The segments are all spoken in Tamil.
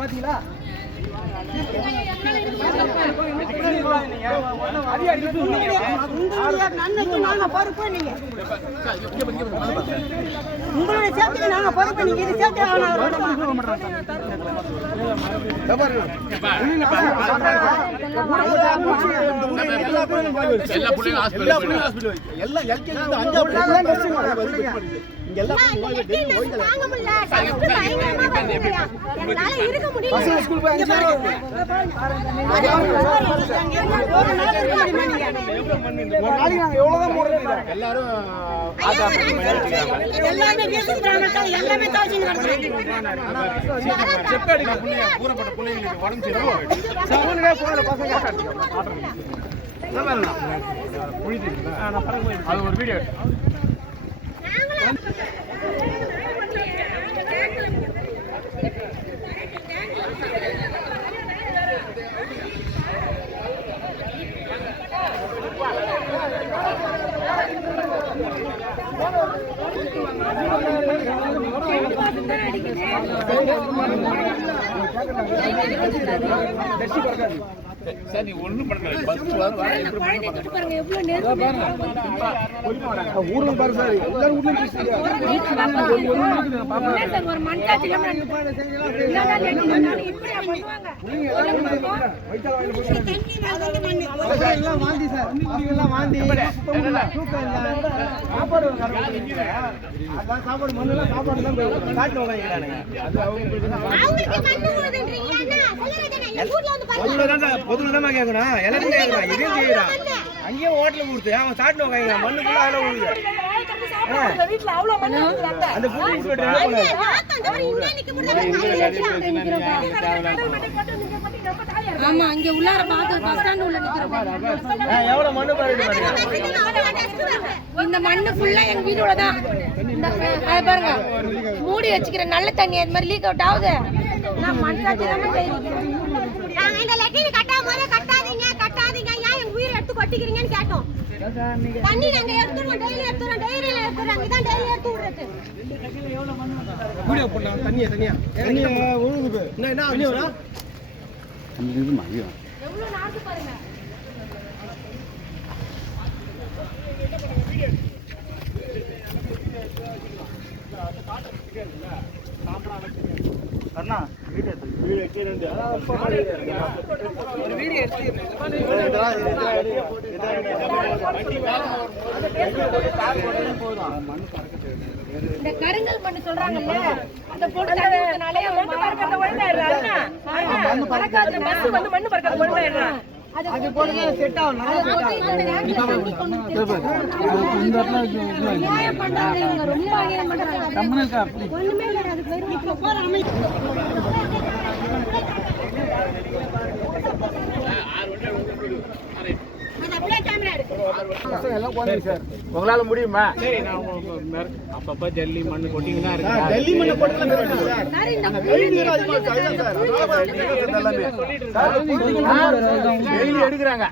பாத்தீங்களா உங்களுடைய சேர்த்துக்கு நாங்க பொறுப்பு. நீங்க இது சேர்த்து ஒரு வீடியோ சார் நீ ஒண்ணும் பண்ணல பஸ் பாருங்க எவ்வளவு நேரம் ஊர்ல பாருங்க சார் எல்லாரும் ஊர்ல பேசுறீங்க சார் ஒரு மண்டாச்சில எல்லாம் வாந்தி சார் எல்லாம் வாந்தி தூக்கம் இல்ல சாப்பாடு அதான் சாப்பாடு மண்ணுல சாப்பாடு தான் காட்டு வாங்கிக்கிறாங்க அது அவங்களுக்கு மண்ணு போடுறீங்க என்ன ஊர்ல வந்து பொதுல தான் கேட்கணும் எல்லாரும் கேட்கணும் இதே செய்யறான் அங்கேயே ஹோட்டல கொடுத்து அவன் சாப்பிட்டு வாங்க மண்ணு ஃபுல்லா அதில் ஊழுது வீட்டுல அவ்வளவு மண்ணு அந்த புது இன்ஸ்பெக்டர் ஆமா அங்க உள்ளார பாத்து பஸ் ஸ்டாண்ட் உள்ள நிக்கிறோம் எவ்வளவு மண்ணு பாருங்க இந்த மண்ணு ஃபுல்லா எங்க வீடோட தான் பாருங்க மூடி வச்சுக்கிற நல்ல தண்ணி அது மாதிரி லீக் அவுட் ஆகுது நான் மண் காட்டி தான் நாங்க இந்த லெட்டின் கட்டாம கட்டாதீங்க கட்டாதீங்க ஏன் எங்க உயிரை எடுத்து கொட்டிக்கிறீங்கன்னு கேட்டோம் தண்ணி நாங்க எடுத்துறோம் டெய்லி எடுத்துறோம் இதான் டெய்லி எடுத்து விடுறது வீடியோ பண்ணா தண்ணி ஒழுகுது என்ன தண்ணி வரா இது மாதிரி எவ்வளவு நாக்கு பாருங்க அண்ணா வீடியோ எடுத்து ஒரு வீடியோ இந்த கருங்கல் மண்ணு சொல்றாங்கல்ல அந்த போட்டு தண்ணினாலே மண்ணு பறக்கறத ஒழுங்காயிரா மண்ணு பறக்காத பஸ் வந்து மண்ணு பறக்கறத ஒழுங்காயிரா அது போடுங்க செட் ஆகும் இந்த இடத்துல நியாயம் பண்றாங்க ரொம்ப நியாயம் பண்றாங்க கம்மனக்கா ஒண்ணுமே இல்ல அதுக்கு வெறும் இப்ப போற அமை அது அப்படியே கேமரா எல்லாம் போடுங்க சார் உங்களால முடியுமா? அப்பப்ப ஜல்லி மண்ணு கொட்டிங்கன்னா இருக்கு. டெல்லி மண்ணு போட்டுலாம் டெய்லி எடுக்கிறாங்க.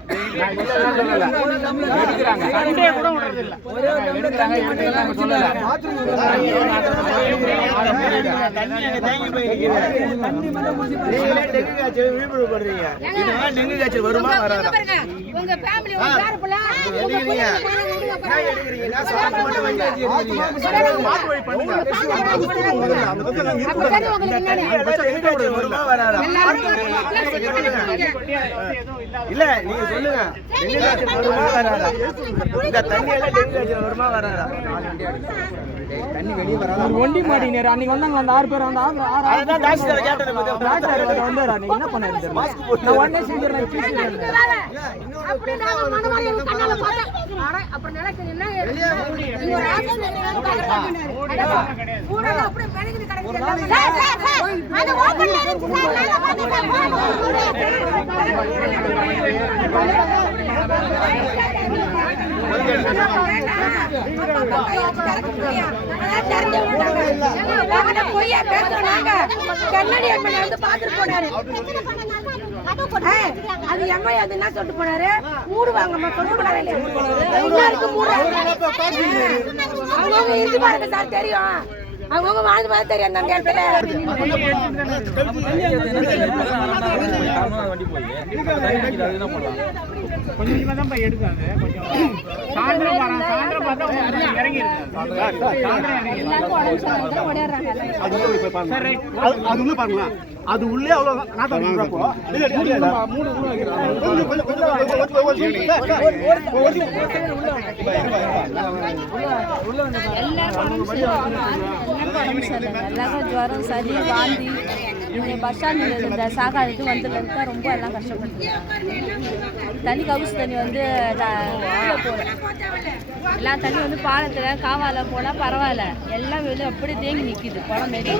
எடுக்கிறாங்க. சண்டே கூட விடுறது இல்ல. எடுக்கிறாங்க. எடுக்கிறாங்க சொல்லல. தண்ணி அங்க தேங்கி போய் நீங்களே டெங்கு காய்ச்சல் விழிப்புணர்வு பண்றீங்க. இதனால டெங்கு காய்ச்சல் வருமா வராதா? உங்க ஃபேமிலி உங்க பேர புள்ள எடுக்கிறீங்க. நான் சாப்பிட்டு மட்டும் வாங்கி மாத்து வழி பண்ணுங்க. வருமா வராதா? இல்ல நீங்க சொல்லுங்க. டெங்கு காய்ச்சல் வருமா வராதா? இந்த தண்ணி எல்லாம் டெங்கு காய்ச்சல் வருமா வராதா? தண்ணி வெளிய வராதா? ஒண்டி மாட்டீங்க. அன்னைக்கு வந்தாங்க அந்த 6 பேர் வந்து அதான் டாக்டர் கேட்டது டாக்டர் வந்தாரு. நீங்க என்ன பண்ணாரு? மாஸ்க் போட்டு உடனே செஞ்சிரலாம். அப்படி நான் மனமாரி கண்ணால பார்த்தேன். அப்புறம் நினைக்கிறேன் என்ன நீங்க ஒரு ஆக்ஷன் பூரா அப்படியே மெனக்கிட்டு கிடக்குது. சார் அது ஓபன்ல இருக்கு சார். நான் பார்த்தேன். அது எம்ஐ அது என்ன சொல்லிட்டு போனாரு? மூடுவாங்கம்மா சொல்லிட்டு போனாரு. எல்லாருக்கும் அவங்க இருந்து பாருங்க சார், தெரியும். அவங்க வாழ்ந்து பார்த்து தெரியும். அந்த இடத்துல கொஞ்சம் தான் போய் எடுக்காங்க. கொஞ்சம் சாயந்தரம் இறங்கி அது உள்ள பாருங்களா? அது உள்ளே அவ்வளவு எல்லாருக்கும் ஜுரம், சளி, வாந்தி. இவங்க பஸ் ஸ்டாண்டில் இந்த சாக்காடுக்கு வந்துட்டு ரொம்ப எல்லாம் கஷ்டப்பட்டு தண்ணி கவுசு தண்ணி வந்து போகல. எல்லா தண்ணி வந்து பாலத்தில் காவால போனால் பரவாயில்ல. எல்லாம் வந்து அப்படி தேங்கி நிற்கிது குளம் மாரி.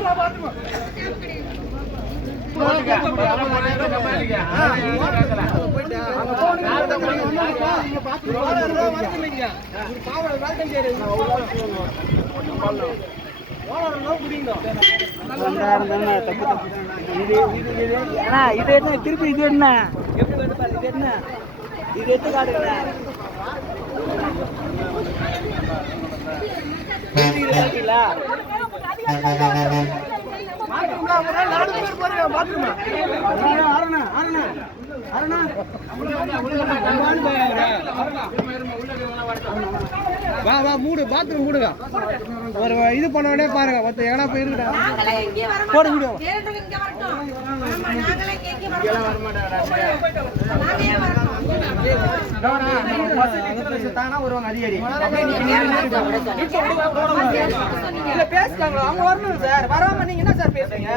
இது என்ன திருப்பி இது என்ன இது என்ன இது எடுத்து காட்டுங்க. வா வா மூடு, பாத்ரூம் மூடுங்க. ஒரு இது பண்ண உடனே பாருங்க. மொத்த எங்கடா போயிருக்கா போட வீடியோ வருவாங்க அதிகாரி. இல்ல பேசுறாங்களா? அவங்க வரணும் சார். வராம நீங்க என்ன சார் பேசுறீங்க?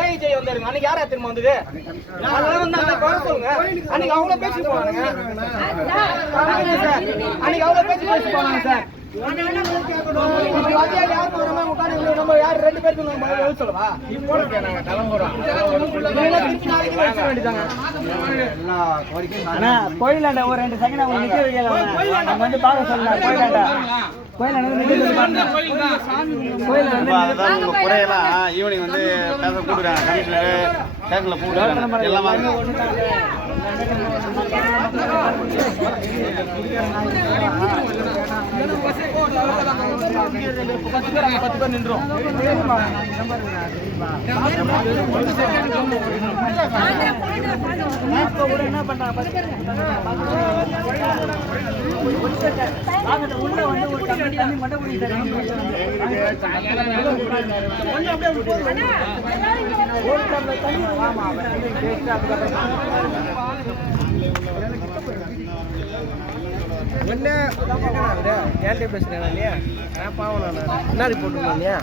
ஏஐஜே வந்தாருங்க. அன்னைக்கு யாரா திரும்ப வந்தது? அன்னைக்கு அவங்கள பேசி போனாங்க. அன்னைக்கு அவங்கள பேசி போனாங்க சார். நம்ம யார் 2 பேருக்கு சொல்லவா? கோயிலாண்ட ஒரு 2 செகண்ட் அவங்க நிக்க வைக்கல. வந்து பார்க்க சொல்லலாம். குறையெல்லாம் ஈவினிங் வந்து பேச கூடுறாங்க. கமிஷனர் ஸ்டேஷன்ல கூடுறாங்க. எல்லாம் பத்து பேர் நின்றோம். என்ன பண்றாங்க? உள்ள வந்து ஒரு தண்ணி மட்டும் குடிக்கிறாங்க. என்ன பேசுறேன் இல்லையா? பாவம் என்ன ரிப்போர்ட் இல்லையா?